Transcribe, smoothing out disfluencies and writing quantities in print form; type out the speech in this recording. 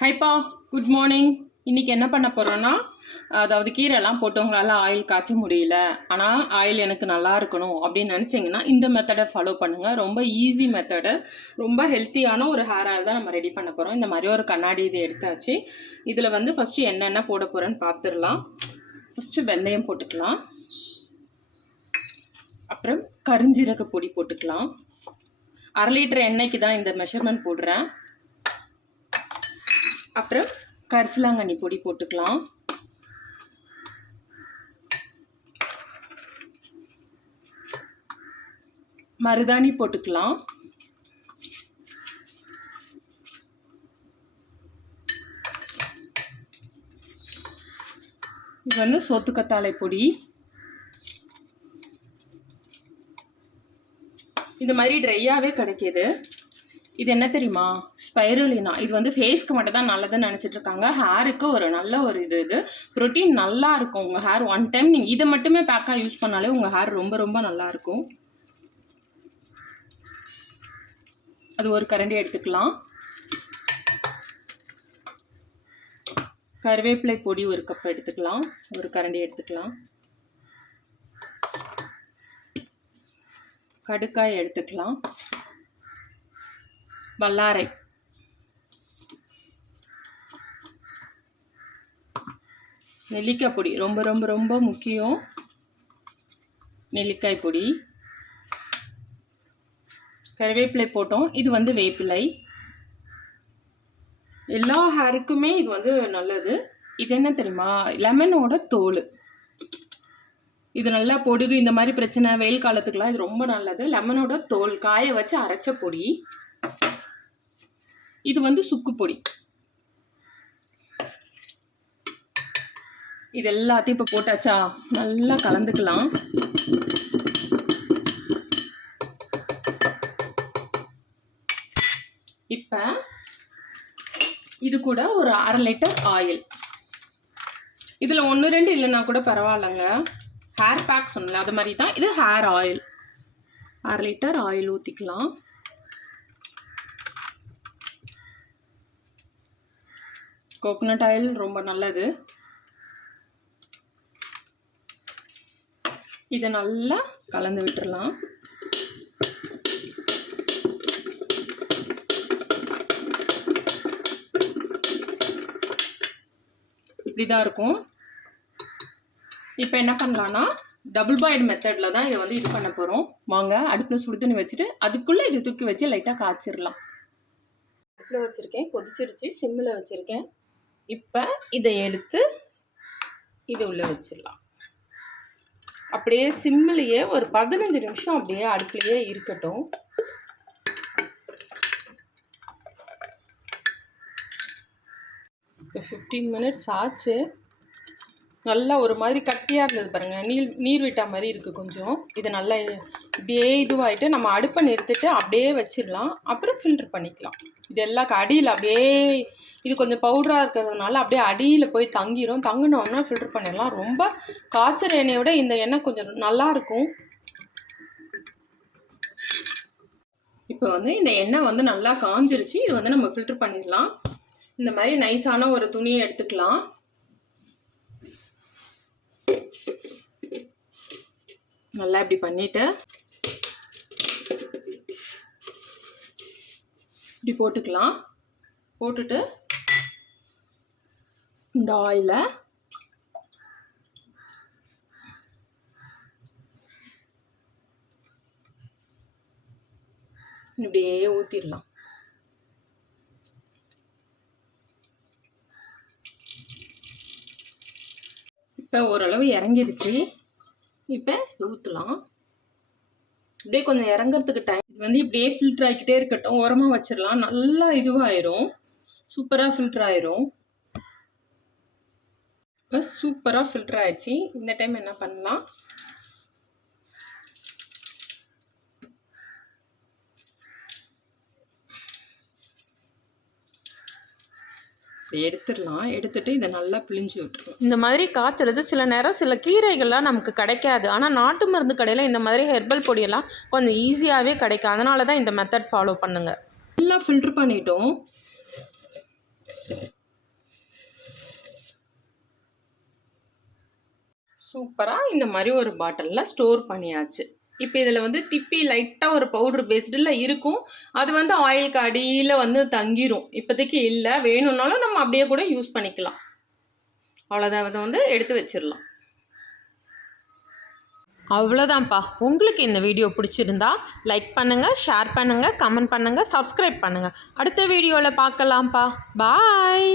ஹைப்பா, good morning. இன்றைக்கி என்ன பண்ண போகிறோன்னா, அதாவது கீரைலாம் போட்டு உங்களால் ஆயில் காய்ச்ச முடியல, ஆனால் ஆயில் எனக்கு நல்லா இருக்கணும் அப்படின்னு நினச்சிங்கன்னா இந்த மெத்தடை ஃபாலோ பண்ணுங்கள். ரொம்ப ஈஸி மெத்தடு, ரொம்ப ஹெல்த்தியான ஒரு ஹேர் ஆயில் தான் நம்ம ரெடி பண்ண போகிறோம். இந்த மாதிரி ஒரு கண்ணாடி இது எடுத்தாச்சு. இதில் வந்து ஃபஸ்ட்டு என்னென்ன போட போகிறேன்னு பார்த்துடலாம். ஃபஸ்ட்டு வெந்தயம் போட்டுக்கலாம், அப்புறம் கருஞ்சீரக பொடி போட்டுக்கலாம். 1/2 லிட்டர் எண்ணெய்க்கு தான் இந்த மெஷர்மெண்ட் போடுறேன். அப்புறம் கரிசலாங்கண்ணி பொடி போட்டுக்கலாம். மருதாணி போட்டுக்கலாம். இது வந்து சோத்துக்கத்தாழை பொடி. இது மாதிரி ட்ரையாகவே கிடைக்கிது. இது என்ன தெரியுமா? ஸ்பைருலினா. இது வந்து ஃபேஸ்க்கு மட்டும் தான் நல்லதுன்னு நினச்சிட்டு இருக்காங்க. ஹேருக்கு ஒரு நல்ல ஒரு இது ப்ரோட்டீன் நல்லா இருக்கும். உங்கள் ஹேர் ஒன் டைம் நீங்கள் இதை மட்டுமே பேக்காக யூஸ் பண்ணாலே உங்கள் ஹேர் ரொம்ப ரொம்ப நல்லாயிருக்கும். அது ஒரு கரண்டி எடுத்துக்கலாம். கருவேப்பிலை பொடி ஒரு கப் எடுத்துக்கலாம், ஒரு கரண்டி எடுத்துக்கலாம். கடுக்காய் எடுத்துக்கலாம். வல்லாரை, நெல்லிக்காய் பொடி ரொம்ப ரொம்ப ரொம்ப முக்கியம். நெல்லிக்காய் பொடி, கருவேப்பிலை போட்டோம். இது வந்து வேப்பிலை. எல்லா ஹேருக்குமே இது வந்து நல்லது. இது என்ன தெரியுமா? லெமனோட தோல். இது நல்லா பொடுகு இந்த மாதிரி பிரச்சனை வெயில் காலத்துக்குலாம் இது ரொம்ப நல்லது. லெமனோட தோல் காய வச்சு அரைச்ச பொடி. இது வந்து சுக்கு பொடி. இது எல்லாத்தையும் இப்போ போட்டாச்சா, நல்லா கலந்துக்கலாம். இப்போ இது கூட ஒரு 1/2 லிட்டர் ஆயில். இதில் 1-2 இல்லைன்னா கூட பரவாயில்லைங்க. ஹேர் பேக் சொன்னல அது மாதிரி தான் இது. ஹேர் ஆயில் 1/2 லிட்டர் ஆயில் ஊற்றிக்கலாம். கோகோனட் ஆயில் ரொம்ப நல்லது. இதை நல்லா கலந்து விட்டுறலாம். இப்படி தான் இருக்கும். இப்போ என்ன பண்ணலான்னா, டபுள் பாயில்டு மெத்தடில் தான் இதை வந்து இது பண்ண போகிறோம். வாங்க அடுப்பில் சுடு தண்ணி வச்சுட்டு அதுக்குள்ளே இது தூக்கி வச்சு லைட்டாக காய்ச்சிடலாம். அடுப்பில் வச்சுருக்கேன், கொதிச்சிருச்சு, சிம்மில் வச்சுருக்கேன். இப்போ இதை எடுத்து இது உள்ளே வச்சிடலாம். அப்படியே சிம்மிலேயே ஒரு 15 நிமிஷம் அப்படியே அடுப்புலையே இருக்கட்டும். இப்போ 15 மினிட்ஸ் ஆச்சு. நல்லா ஒரு மாதிரி கட்டியாக இருந்தது பாருங்கள், நீர் விட்டா மாதிரி இருக்குது கொஞ்சம். இது நல்லா இப்படியே இதுவாகிட்டு நம்ம அடுப்பை நிறுத்திட்டு அப்படியே வச்சிடலாம். அப்புறம் ஃபில்டர் பண்ணிக்கலாம். இது எல்லாம் அடியில் அப்படியே இது கொஞ்சம் பவுடராக இருக்கிறதுனால அப்படியே அடியில் போய் தங்கிடும். தங்கினோன்னா ஃபில்டர் பண்ணிடலாம். ரொம்ப காய்ச்சற எண்ணெயை விட இந்த எண்ணெய் கொஞ்சம் நல்லாயிருக்கும். இப்போ வந்து இந்த எண்ணெய் வந்து நல்லா காஞ்சிருச்சு. இது வந்து நம்ம ஃபில்டர் பண்ணிடலாம். இந்த மாதிரி நைஸான ஒரு துணியை எடுத்துக்கலாம். நல்லா இப்படி பண்ணிவிட்டு இப்படி போட்டுக்கலாம். போட்டுட்டு இந்த ஆயிலை இப்படியே ஊற்றிடலாம். இப்போ ஓரளவு இறங்கிருச்சு. இப்போ ஊற்றலாம். இப்படியே கொஞ்சம் இறங்கிறதுக்கு டைம். இது வந்து இப்படியே ஃபில்டர் ஆகிக்கிட்டே இருக்கட்டும். ஓரமாக வச்சிடலாம். நல்லா இதுவாயிரும், சூப்பராக ஃபில்டர் ஆயிரும். இப்போ சூப்பராக ஃபில்டர் ஆயிடுச்சு. இந்த டைம் என்ன பண்ணலாம், எடுத்துடலாம். எடுத்துட்டு இதை நல்லா பிழிஞ்சு விட்டுருவோம். இந்த மாதிரி காய்ச்சறது சில நேரம் சில கீரைகள்லாம் நமக்கு கிடைக்காது. ஆனால் நாட்டு மருந்து கடையில் இந்த மாதிரி ஹெர்பல் பொடியெல்லாம் கொஞ்சம் ஈஸியாகவே கிடைக்கும். அதனால தான் இந்த மெத்தட் ஃபாலோ பண்ணுங்கள். நல்லா ஃபில்டர் பண்ணிட்டோம். சூப்பராக இந்த மாதிரி ஒரு பாட்டிலில் ஸ்டோர் பண்ணியாச்சு. இப்போ இதில் வந்து திப்பி லைட்டாக ஒரு பவுட்ரு பேஸ்டில் இருக்கும். அது வந்து ஆயிலுக்கு அடியில் வந்து தங்கிரும். இப்போதைக்கு இல்லை, வேணும்னாலும் நம்ம அப்படியே கூட யூஸ் பண்ணிக்கலாம். அவ்வளோதான், அதை வந்து எடுத்து வச்சிடலாம். அவ்வளோதான்ப்பா. உங்களுக்கு இந்த வீடியோ பிடிச்சிருந்தா லைக் பண்ணுங்கள், ஷேர் பண்ணுங்கள், கமெண்ட் பண்ணுங்கள், சப்ஸ்கிரைப் பண்ணுங்கள். அடுத்த வீடியோவில் பார்க்கலாம்ப்பா. பாய்.